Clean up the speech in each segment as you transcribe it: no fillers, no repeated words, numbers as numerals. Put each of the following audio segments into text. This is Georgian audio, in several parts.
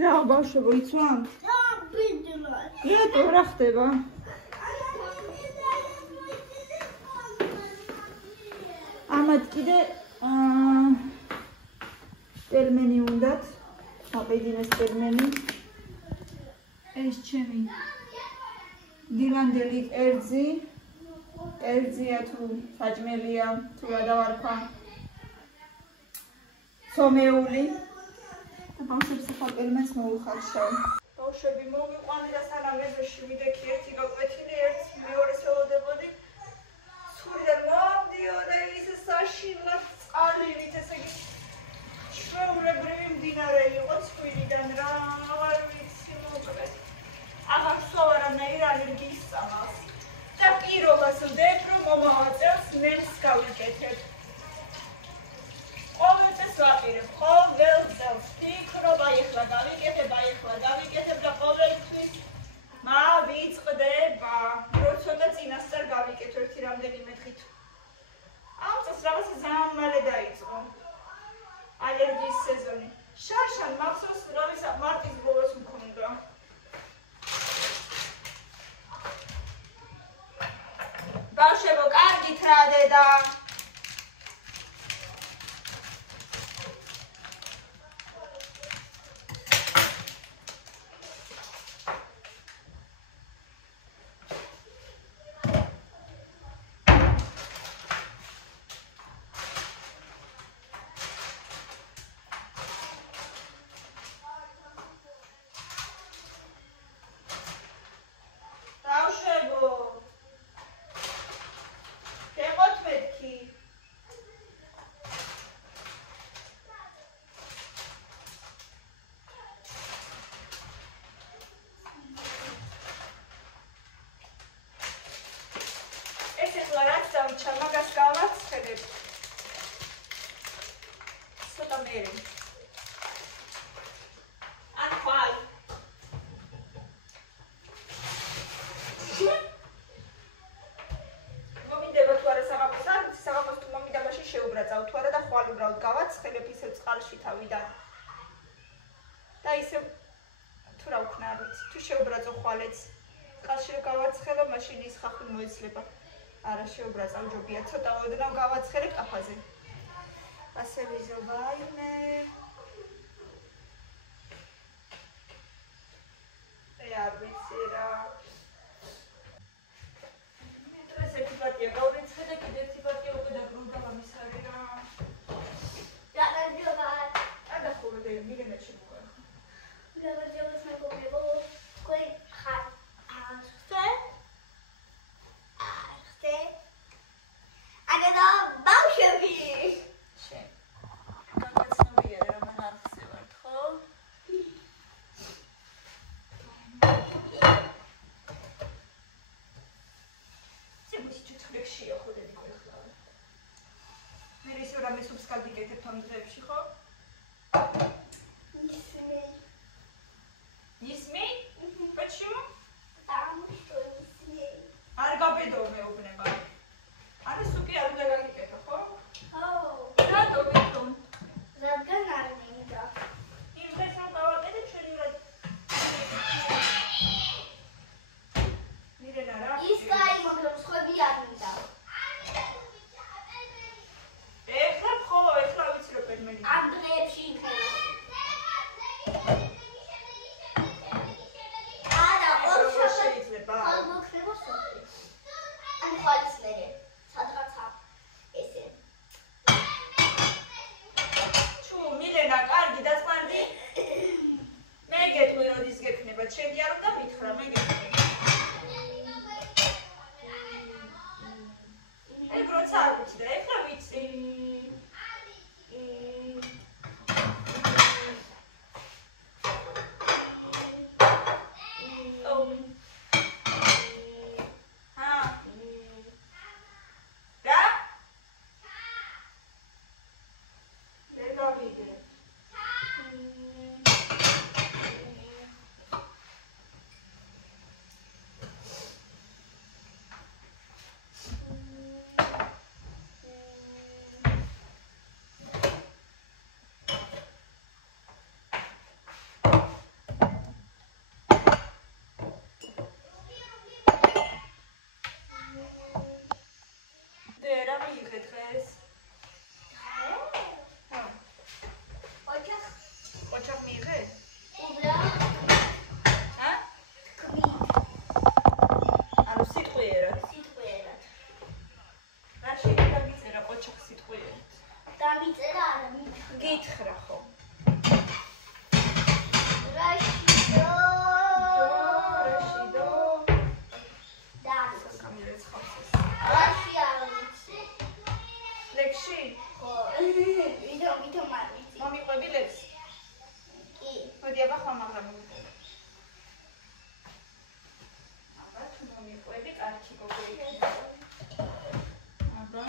რა ბავშვებო იცვან? რა ხდება? ამათ კიდე პელმენი უნდათ, აყიდინეს პელმენი. ეს ჩემი დილანდელი კერძია თუ საჭმელია, თუ რა დავარქვა. სომეული და ბავშვებს ახლა პელმენს მოუხარშავ. ბავშვები მოვიყვანე და სანამ ეზოში ვიდექი ერთი გაკვეთილი, ერთ მეორეს ელოდებოდი. ცურიდან მომდიოდა ის საშინლად წყალივით, ესე იგი ჩვეულებრივი მდინარე იყო ცვილიდან რა, არ ვიცი მოკლედ. აღარ ვსვავ არანაირ ალერგიის წამალს. და პირობას ვდებ, რომ მომავაწევს ნემს გავიკეთებ. ყოველ წელს ვაპირებ, ყოველ წელს ვფიქრობ, აი ახლა გავიკეთებ და ყოველთვის მავიწყდება, როცა და წინასწარ გავიკეთო ერთი რამდენიმე დღით. ამ წელს რაღაცა ძალიან მალე დაიწყო ალერგიის სეზონი. შარშან მახსოვს, რომ მარტის ბოლოს მქონდა. ბავშვებო, კარგით რა დედა. Magaz გავაცხელებ. ცოტა მერე. ან ხვალ. მომიდება თუ არა საღამოს, არ ვიცი საღამოს თუ მომიდა მაშინ შეუბრაწავ თუ არა და ხვალ უბრალოდ გავაცხელებ ისევ წყალში თავიდან. და ისევ თუ რა ვქნა, არ ვიცი, თუ შეუბრაწო ხვალეც. წყალში გავაცხელო, მაშინ ის ხახუნ მოეცლება. არა შეუბრაწავ ჯობია, ცოტა ოდნავ გავაცხელებ ტაფაზე. ასე ვიზოვაიმე. არ ვიცი რა. ეს ერთი პარტია გავრიცხე და კიდე ერთი პარტია უკვე დაგროვდა ამის არის რა. დაგაჯობათ. არ დახურე და მიგენა შემოყვა. დაგაჯობათ მეგობრებო. კოი ხარ. ახლა აგედა ბავშვები. შენ. გაგაცნობია რა მან არ ხსევართ, ხო? ზემოთი ჩუჩხლექშია ხო და ნიკოლე ხლავ. მე ისე რამე სუპს გავიკეთებ ამ დღეებში, ხო? Нисмей? Почему? Потому что нисмей. არ გაბედო მეუბნება. არა სუპი არ უნდა გაგიკეთო, ხო? რატომ ვითომ? რადგან არ მინდა. იმ დღეს რომ გავაკეთე ჩვენი რა. მირენა რა? ის კაი, მაგრამ სხვები არ მინდა. ეხლა ხოლო ეხლა ვიცი რომ პედმენი. არ ხა მაგრამ აბა თუ მომიყვები კარგი გოგო იქნება აბა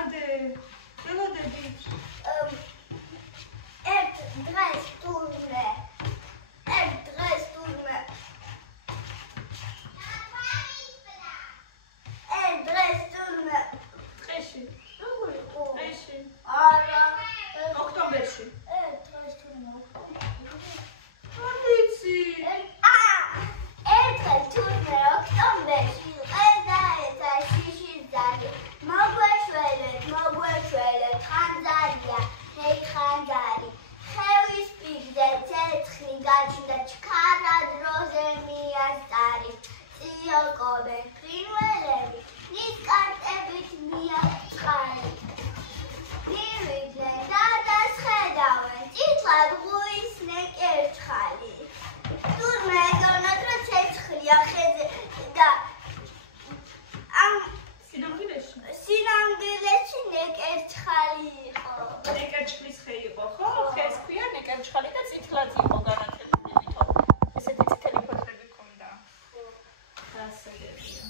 ადე ელოდები ერთ დღეს თურმე ტყეში როგორ იყო? ტყეში არა ოქტომბერში ერთ დღეს თურმე მოდიცი ერთ დღეს თურმე ოქტომბერში ყედაეცა შიშიძარი მოგვეშველეთ ხანძარია ჰეი ხანძარი ხევის პირზე ცეცხლი გაჩნდა ჩქარა დროზე მიასწარი წიოკობენ ფრინველები ნისკარტებით მიაწყალი მივიდნენ და დასხედავენ წითლად ღუისნე კერჩხალი თურმე ეგონათ რომ ცეცხლია ხეზე და ამ სინამდვილეში ნეკერჩხალი იყო ნეკერჩხლის ხე იყო ხო ხეს ქვია ნეკერჩხალი და წითლად იყო განათებული ვითომ ესეთი წითელი ფოთლები ჰქონდა დასაგებია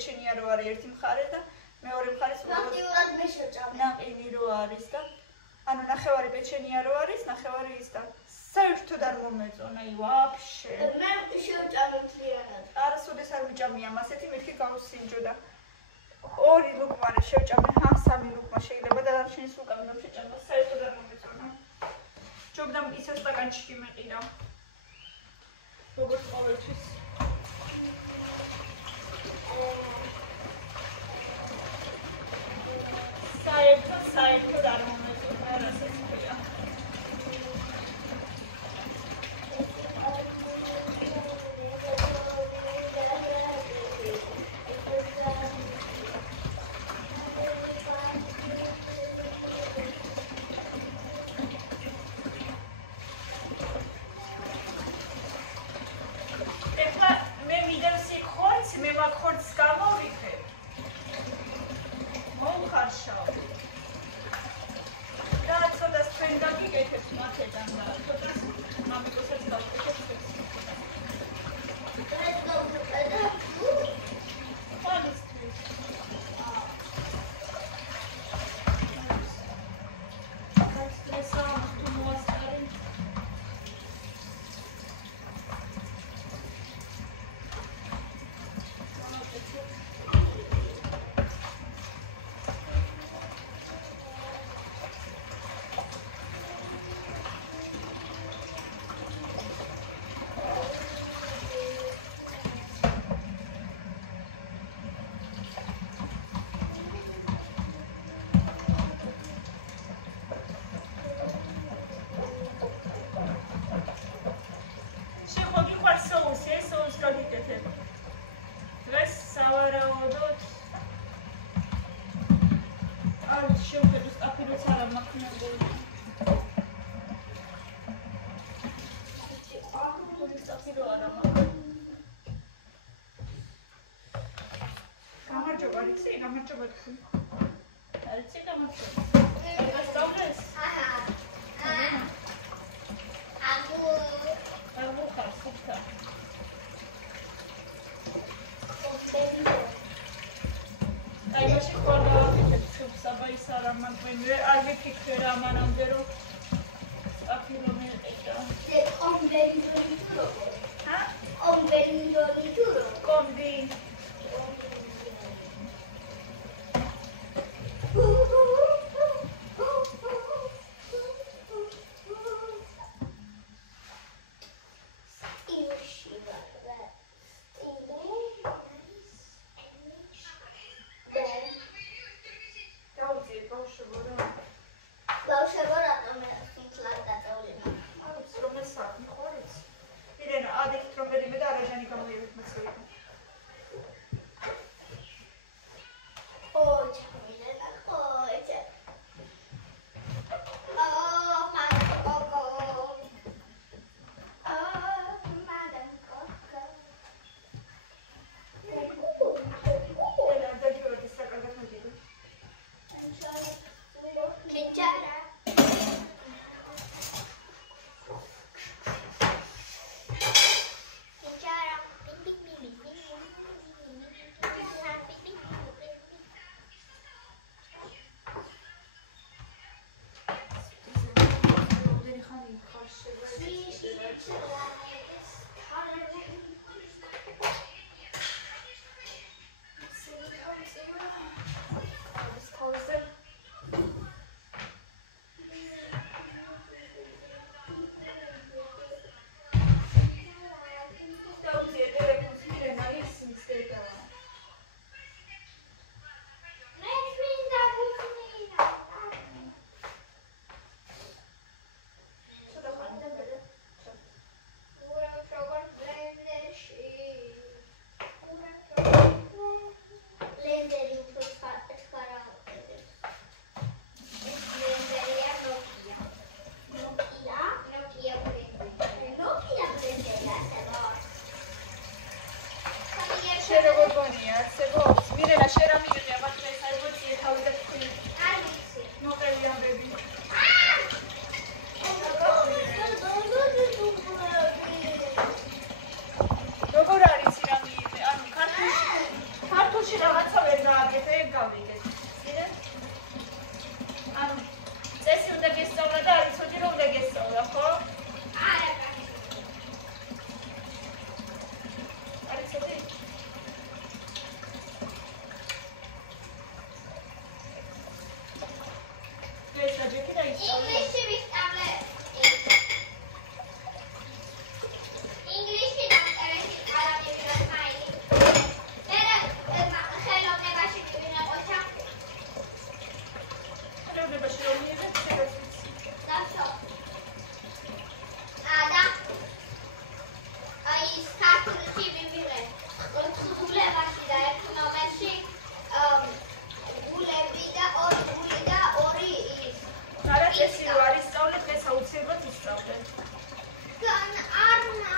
პეჩენია რო არის ერთი მხარე და მეორე მხარეს ფაქტიურად მე შევჭამე ნაყინი რო არის და ანუ ნახევარი პეჩენია რო არის ნახევარი ის და საერთოდ არ მომეწონა ვაფშე მე შევჭამე მთლიანად არასოდეს არ მიჭამია მასეთი მეთქი გავუსინჯო და ორი ლუკმარი შევჭამე სამი ლუკმა შეიძლება და დარჩენის უკან რომ შეჭამა საერთოდ არ მომეწონა ჯობდა ისე სტაკანჩიკი მეყიდა როგორც ყოველთვის საერთოდ არ მომეწონა რასაც ქვია გავიგეთ. კიდე? ანუ წესი უნდა გესწავლა და არ იცოდი რომ უნდა გესწავლა, ხო? არა. არ იცოდი? ეს დაჯექი და ისწავლე. ინგლისში ვისწავლე. ინგლისში დამწერეთი არა მივიღე მაინც. ხელოვნებაში მივიღე ყოჩა. ხელოვნებაში რომ მივიღე დაშო. და აი საქართველოში მივიღე. გულებაში და ერთ ნომერში გულები და ორი გული და ორი ის. არა წესი რო არის სწავლე დღეს აუცილებლად ისწავლე. გან არნა.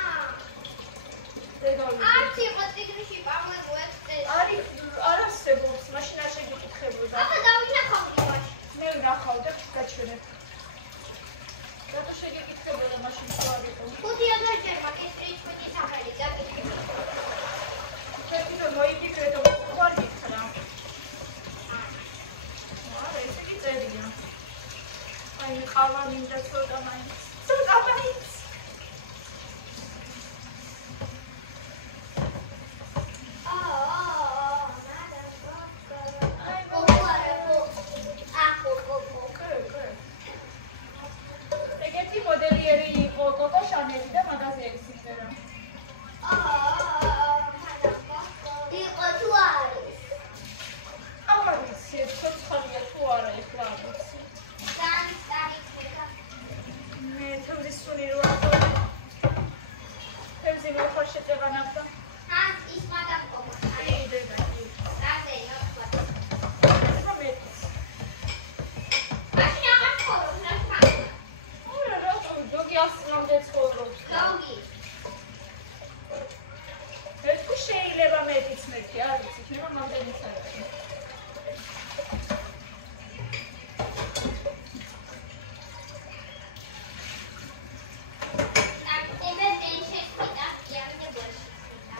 არც იყო წიგნში პავლეს წესი. არ არსებობს, მაშინ არ შეგიკითხებოდა. აბა დავინახავ იმაში. მე ვნახავ და გაჩვენებ. რატო შეგიკითხებოდა მაშინ თუ არ იყო? 5-1000 მაგისტრის 5 სახელი დაკითხე. თეთრი მოიფიქრე და უყარ გითხრა. არა, ესე კი წერია. აი, ყავა მინდა ცოტა მაინც. ცოტა მაინც. ეგეთი მოდელიერი იყო კოკო შანელი და მაღაზიელი სიმღერა. იყო თუ არის? აღარ ვიცი, ცოცხალია თუ არა ეხლა არ ვიცი. მე თევზის სუნი რო ახო. თევზი რო ხარ შეწევანახდა. შეიძლება მეტიც მეთი, არ ვიცი, შეიძლება მამდენიც არ არის.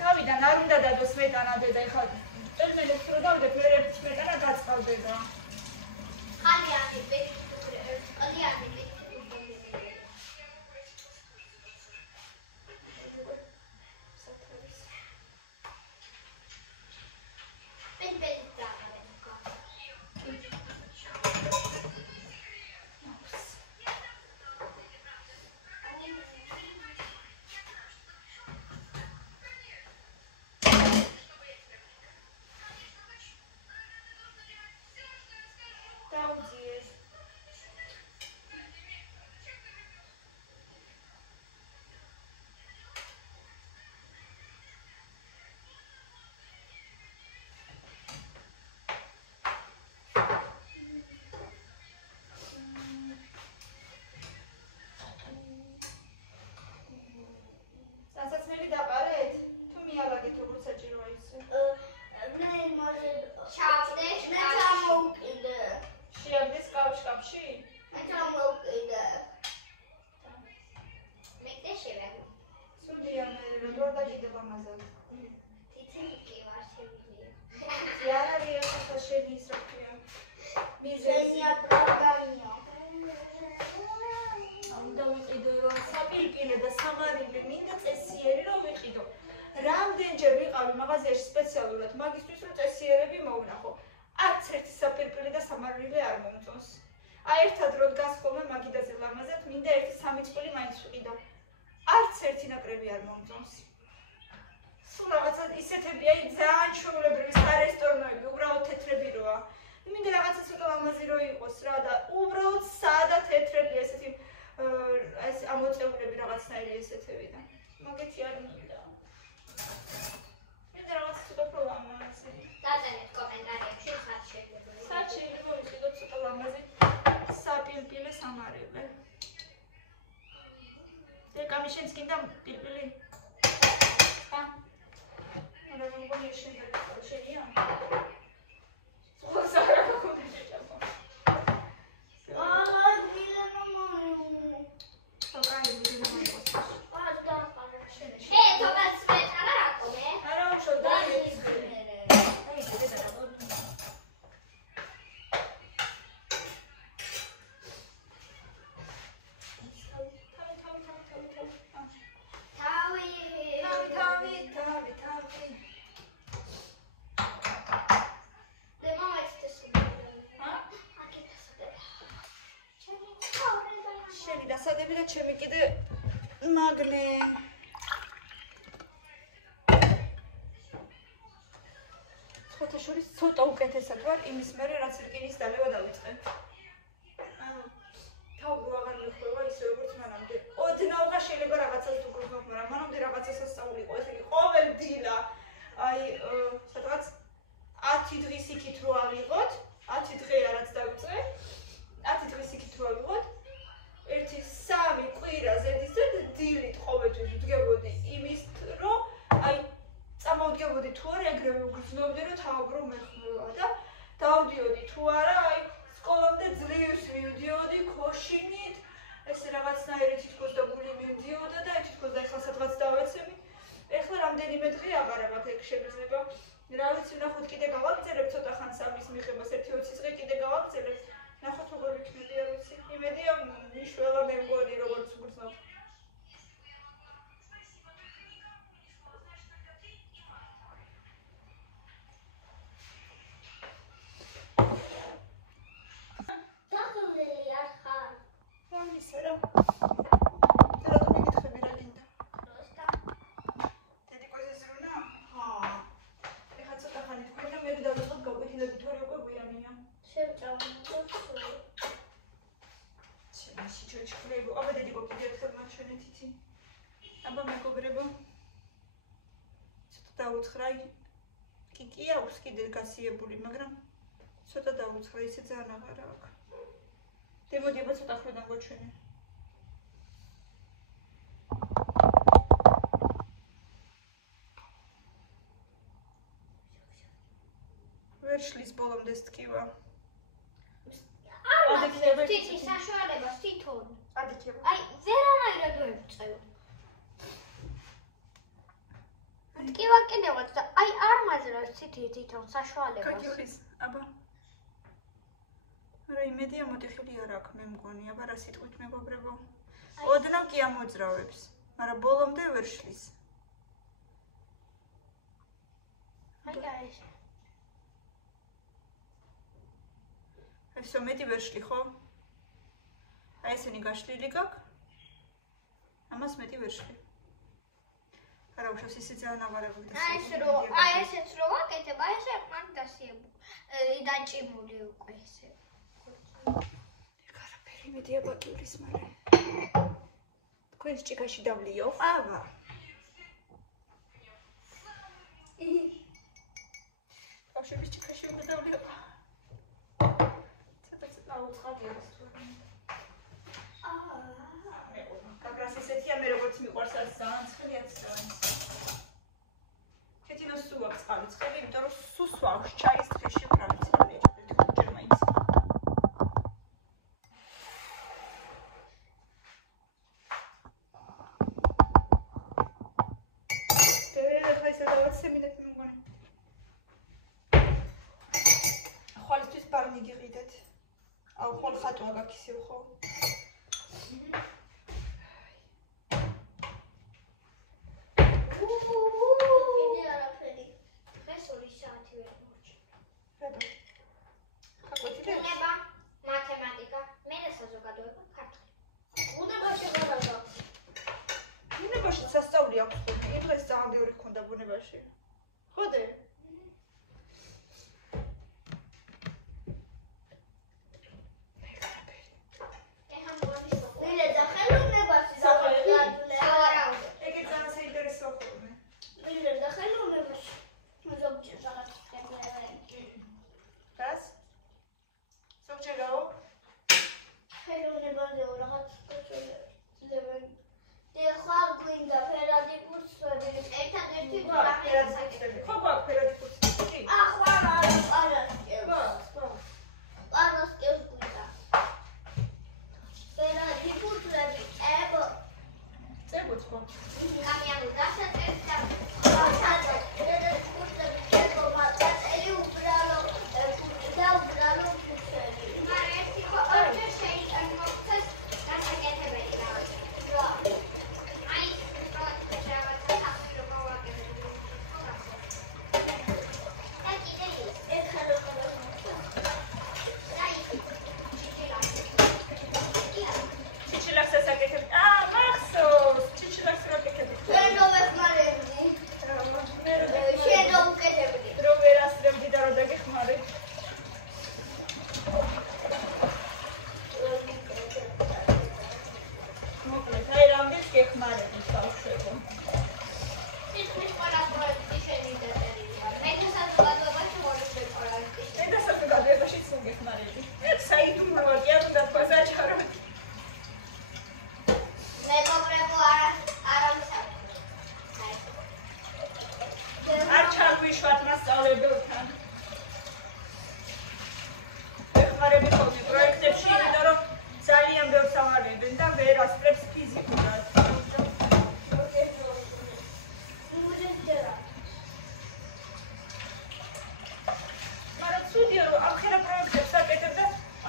დავიდან არ უნდა დადო სმეტანა დედა, ეხლა პელმენებს რო დავდე, ფერებს სმეტანა გაწყალდება. სასაცმელი დაყარეთ? თუ მიალაგეთ როგორ საჭიროა ისე? შეაგდეს კავშირში? სუდია მე როგორ დაგიდება მაზად? არ არის ახლა შენი ის რა ქვია? მიზეზია პროგრამია. უნდა ვიყიდო რომ საპირკილე და სამარილე მინდა წესიერი რომ ვიყიდო. რამდენჯერ ვიყავი მაღაზიაში სპეციალურად მაგისთვის რომ წესიერები მოვნახო. არც ერთი საპირკილე და სამარილე არ მომწონს. აი ერთად რო დგას ხოლმე მაგიდაზე ლამაზად მინდა ერთი 3 წვილი მაინც ვიყიდო. არც ერთი ნაკრები არ მომწონს. სულ რაღაცა ისეთები აი ძალიან ჩვეულებრივი სარესტორნოები, უბრალოდ თეთრები როა. მინდა რაღაცა ცოტა ლამაზი რო იყოს რა და უბრალოდ სადა თეთრები ესეთი ეს ამოწეულები რაღაცნაირი ესეთები და მაგეთი არ მინდა. მინდა რაღაცა ცოტა უფრო ლამაზი. დაწერეთ კომენტარებში სად შეიძლება. სად შეიძლება ვიყიდოთ ცოტა ლამაზი საპირკილე სამარილე. დეკამი შენს გინდა პირპილი? ხა? არა რომ მგონი შენია? ხოს არა გქონდა შეჭაფა. გადავიდები და ჩემი კიდე მაგნე. სხვათა შორის ცოტა უკეთესად ვარ იმის მერე რაც რკინის დალევა დავიწყე. თავი აღარ მიხვევა ისე როგორც მანამდე. ოდნავღა შეიძლება რაღაცას ვუგრძნობ, მაგრამ მანამდე რაღაცას ასწავლი იყო, ესე იგი ყოველ დილა აი სადღაც 10 დღის იქით რო ავიღოთ, 10 დღეა რაც დავიწყე, 10 დღის იქით რო ავიღოთ, 1-3 კვირა ზედიზედ დილით ყოველთვის ვდგებოდი იმის, რომ აი წამოვდგებოდი თუ არა ეგრევე ვგრძნობდი, რომ თავი რომ მეხმევა და დავდიოდი თუ არა, აი სკოლამდე ძლივს მივდიოდი ქოშინით, ეს რაღაცნაირი თითქოს და გული მივდიოდა და თითქოს და ეხლა სადღაც დავეცემი. ეხლა რამდენიმე დღე აღარა მაქვს ეგ შეიძლება. რა ვიცი, ნახოთ კიდე გავაგრძელებ ცოტა ხანს ამის მიღებას, 1-20 დღე კიდე გავაგრძელებ. ნახოთ როგორ იქნება, არ ვიცი. იმედია მიშველა მე მგონი როგორც ვგრძნობ. აბა მეგობრებო, ცოტა დაუცხრაი, კი აქვს კიდე გასიებული, მაგრამ ცოტა დაუცხრა, ისე ძალიან აღარა აქვს. მოდი, აბა ცოტა ხრიდან გვაჩვენე. ვერ შლის ბოლომდე სკივა. ადიქნება თითი საშუალებას თვითონ. ადიქება. აი, ვერანაირად ვერ ვწევ. ტკივა კიდევაც და აი არ მაძრავს თვითონ საშუალებას. კაკილის, აბა. არა იმედია მოტიხილი არ აქვს მე მგონი, აბა რა სიტყვით მეგობრებო. ოდნავ კი ამოძრავებს, მაგრამ ბოლომდე ვერ შლის. აი ეს. ესო მეტი ვერ შლი ხო? აი ესენი გაშლილი გაქვს? ამას მეტი ვერ შლი. არა უშავს ისე ძალიან აღარებული და აი ესეც რო ვაკეთებ, აი ესე მან დაჭიმული უკვე ესე. კარაფერი მედია ბაკიulis მარე. თქვენს ჭიქაში დავლიო ყავა. ბავშვების ჭიქაში უნდა დავლიო ყავა. აუწყადია ეს თუ გაგრას ესეთია მე როგორც მიყვარს არის ძალიან ცხელია ძალიან. ქეთინო სულ აქვს წყალი ცხელი, იმიტომ რომ სულ სვავს ჩაის დღეში ვრავით წელი ერთი ხუთჯერ მაინც. ხა ისე დავაცემიდეთ მე მგონი. ხვალისთვის ბარნი გიყიდეთ. აუ ხვალ ხატვა გაქვს ისევ ხო?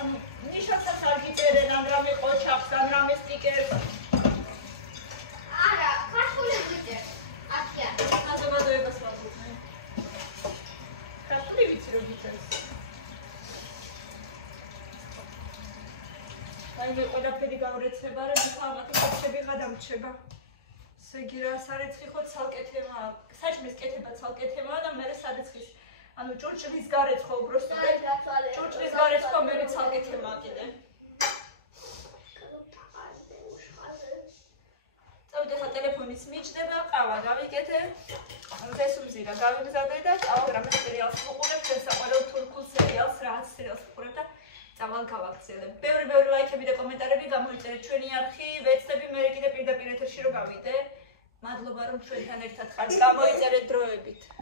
ანუ ნიშანსაც არ გიწერენ ან რამე ყოჩახს ან რამე სტიკერს. არა, ქართული ვიწერს. ათია. საზოგადოებას ვაგრძნე. ქართული ვიცი რომ გიწერს. აი ყველაფერი გავრეცება რა მიხამათი ხოჩები გადამრჩება. ესე იგი რა სარეცხი ხო ცალკე თემაა. საჭმის კეთება ცალკე თემაა და მე სარეცხის ანუ ჭურჭლის გარეცხვა უბრალოდ ჭურჭლის გარეცხვა მე ცალკე თემაა კიდე. წავიდე ხა ტელეფონის მიჭდება, ყავა გავიკეთე. რესურსირა გავიგზავნე და წავალ რამე სერიალს ვუყურებ, ჩვენ საყვარელ თურქულ სერიალს, რაც სერიალს ვუყურებ და წავალ გავაგრძელებ. ბევრი ლაიქები და კომენტარები გამოიწერეთ ჩვენი არხი, ვეცდები მე კიდე პირდაპირ ეთერში რომ გავიდე. მადლობა რომ ჩვენთან ერთად ხართ, გამოიწერეთ დროებით.